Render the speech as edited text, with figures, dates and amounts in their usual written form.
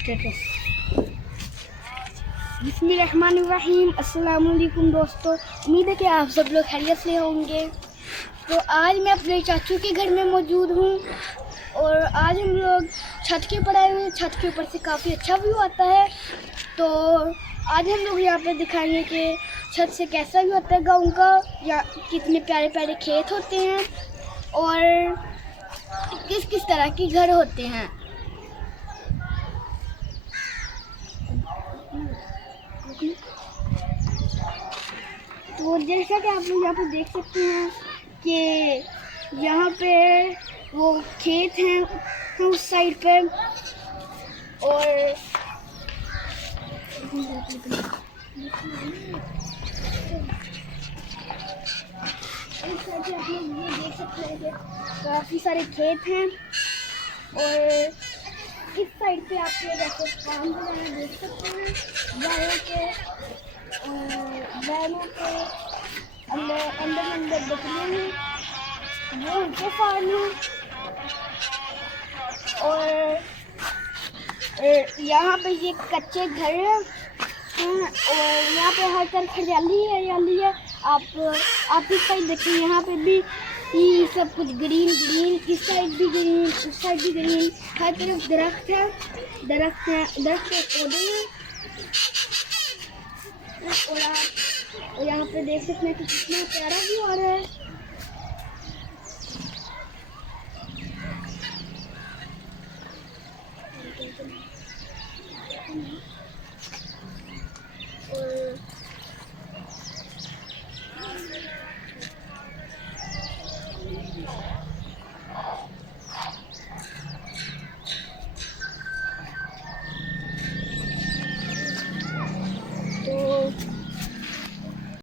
Status. बिस्मिल्लाहिर्रहमानिर्रहीम। अस्सलाम वालेकुम दोस्तों, उम्मीद है कि आप सब लोग खैरियत से होंगे। तो आज मैं अपने चाचू के घर में मौजूद हूँ और आज हम लोग छत के ऊपर आए हुए हैं। छत के ऊपर से काफ़ी अच्छा व्यू आता है। तो आज हम लोग यहाँ पे दिखाएंगे कि छत से कैसा व्यू आता है गाँव का, या कितने प्यारे प्यारे खेत होते हैं और किस किस तरह के घर होते हैं। तो जैसा कि आप लोग यहाँ पे देख सकते हैं कि यहाँ पे वो खेत हैं उस साइड पे, और इस साइड पे आप लोग ये देख सकते हैं कि काफ़ी सारे खेत हैं, और इस साइड पे आप लोग ऐसे काम वगैरह देख सकते हैं। बैलों के अंदर बकरियाँ हैं, वो उनके फार्म हैं। और यहाँ पे ये कच्चे घर हैं और यहाँ पे हर तरफ हरियाली है। आप इस साइड देखिए, यहाँ पे भी ये सब कुछ ग्रीन, इस साइड भी ग्रीन, उस साइड भी ग्रीन, हर तरफ दरख्त है, दरख्त के पौधे हैं। और यहाँ पे देख सकते हैं कि कितना प्यारा व्यू आ रहा है।